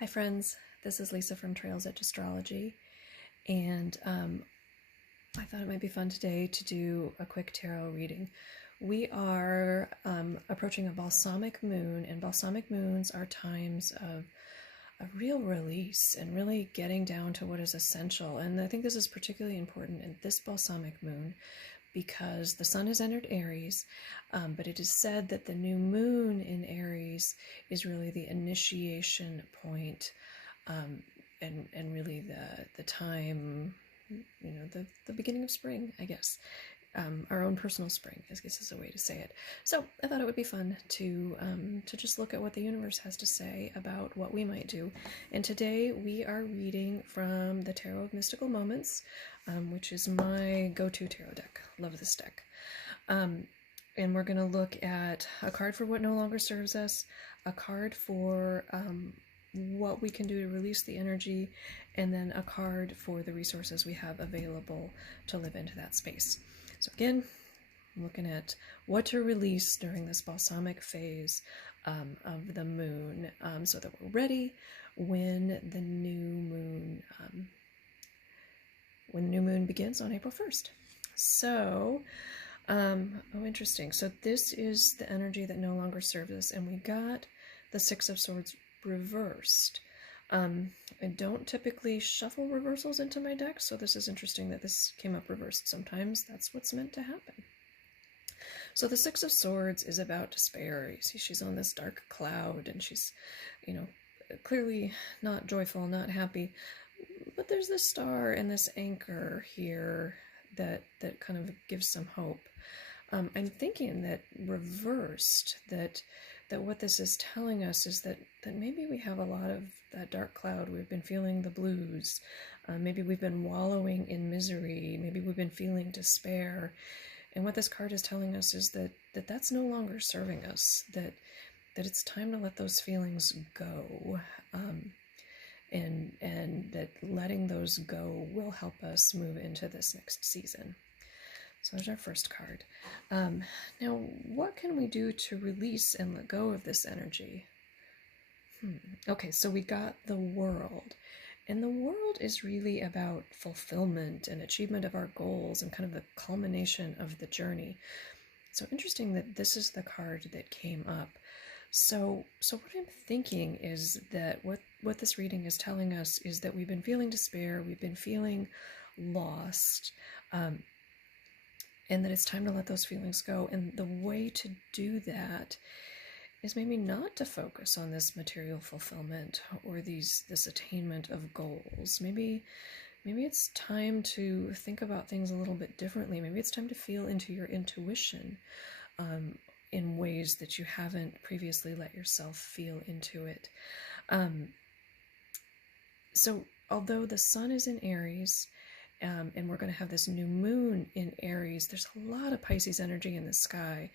Hi friends, this is Lisa from Trails Edge Astrology, and I thought it might be fun today to do a quick tarot reading. We are approaching a balsamic moon, and balsamic moons are times of a real release and really getting down to what is essential. And I think this is particularly important in this balsamic moon because the sun has entered Aries, but it is said that the new moon in Aries is really the initiation point, and really the time, the beginning of spring, I guess. Our own personal spring, I guess is a way to say it. So I thought it would be fun to just look at what the universe has to say about what we might do. And today we are reading from the Tarot of Mystical Moments, which is my go-to tarot deck. Love this deck. And we're going to look at a card for what no longer serves us, a card for what we can do to release the energy, and then a card for the resources we have available to live into that space. So again, I'm looking at what to release during this balsamic phase of the moon, so that we're ready when the new moon begins on April 1st. So, oh, interesting. So this is the energy that no longer serves us, and we got the Six of Swords reversed. I don't typically shuffle reversals into my deck, so this is interesting that this came up reversed. Sometimes that's what's meant to happen. So the Six of Swords is about despair. You see she's on this dark cloud, and she's, clearly not joyful, not happy. But there's this star and this anchor here that kind of gives some hope. I'm thinking that reversed, that what this is telling us is that maybe we have a lot of that dark cloud. We've been feeling the blues. Maybe we've been wallowing in misery. Maybe we've been feeling despair. And what this card is telling us is that that's no longer serving us, that it's time to let those feelings go. And that letting those go will help us move into this next season. So there's our first card. Now, what can we do to release and let go of this energy? Okay, so we got the World. And the World is really about fulfillment and achievement of our goals and kind of the culmination of the journey. So interesting that this is the card that came up. So what I'm thinking is that what this reading is telling us is that we've been feeling despair, we've been feeling lost, and that it's time to let those feelings go. And the way to do that is maybe not to focus on this material fulfillment or this attainment of goals. Maybe it's time to think about things a little bit differently. Maybe it's time to feel into your intuition in ways that you haven't previously let yourself feel into it. So although the sun is in Aries, and we're going to have this new moon in Aries, there's a lot of Pisces energy in the sky.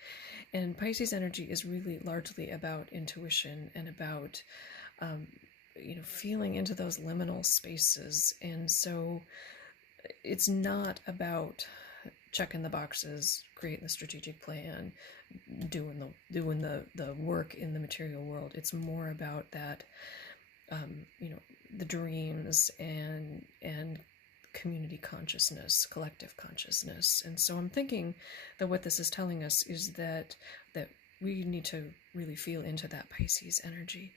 And Pisces energy is really largely about intuition and about, feeling into those liminal spaces. And so it's not about checking the boxes, creating the strategic plan, doing the work in the material world. It's more about that, the dreams and community consciousness, collective consciousness. And so I'm thinking that what this is telling us is that we need to really feel into that Pisces energy.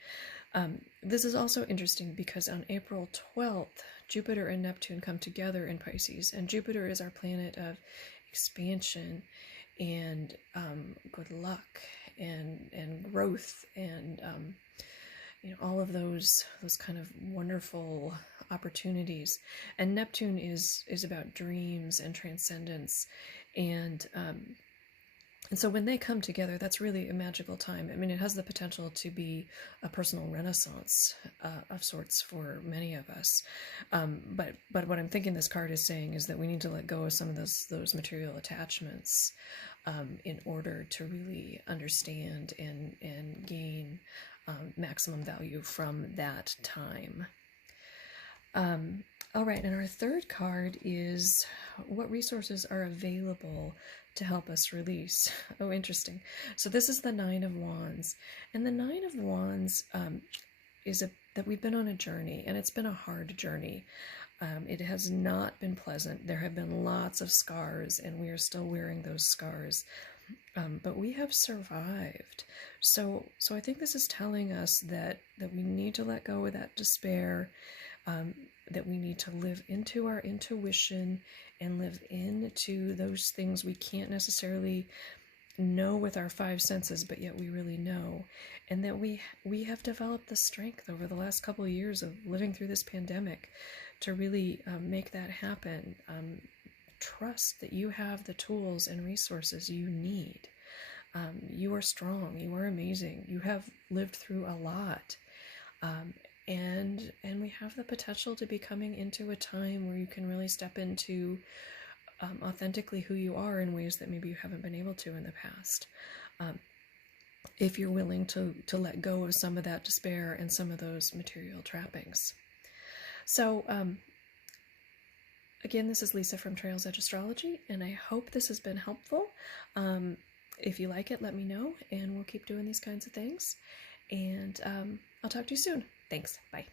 This is also interesting because on April 12th, Jupiter and Neptune come together in Pisces, and Jupiter is our planet of expansion and good luck and growth and all of those kind of wonderful opportunities. And Neptune is about dreams and transcendence, and so when they come together, that's really a magical time. I mean, it has the potential to be a personal renaissance of sorts for many of us. But what I'm thinking this card is saying is that we need to let go of some of those material attachments in order to really understand and gain maximum value from that time. All right, and our third card is what resources are available to help us release. Oh, interesting. So this is the Nine of Wands, and the Nine of Wands is that we've been on a journey, and it's been a hard journey. It has not been pleasant. There have been lots of scars, and we are still wearing those scars. But we have survived. So I think this is telling us that we need to let go of that despair, that we need to live into our intuition and live into those things we can't necessarily know with our five senses, but yet we really know. And that we have developed the strength over the last couple of years of living through this pandemic to really make that happen. Trust that you have the tools and resources you need. You are strong. You are amazing. You have lived through a lot. And we have the potential to be coming into a time where you can really step into authentically who you are in ways that maybe you haven't been able to in the past. If you're willing to let go of some of that despair and some of those material trappings. So, again, this is Lisa from Trails Edge Astrology, and I hope this has been helpful. If you like it, let me know, and we'll keep doing these kinds of things. And I'll talk to you soon. Thanks. Bye.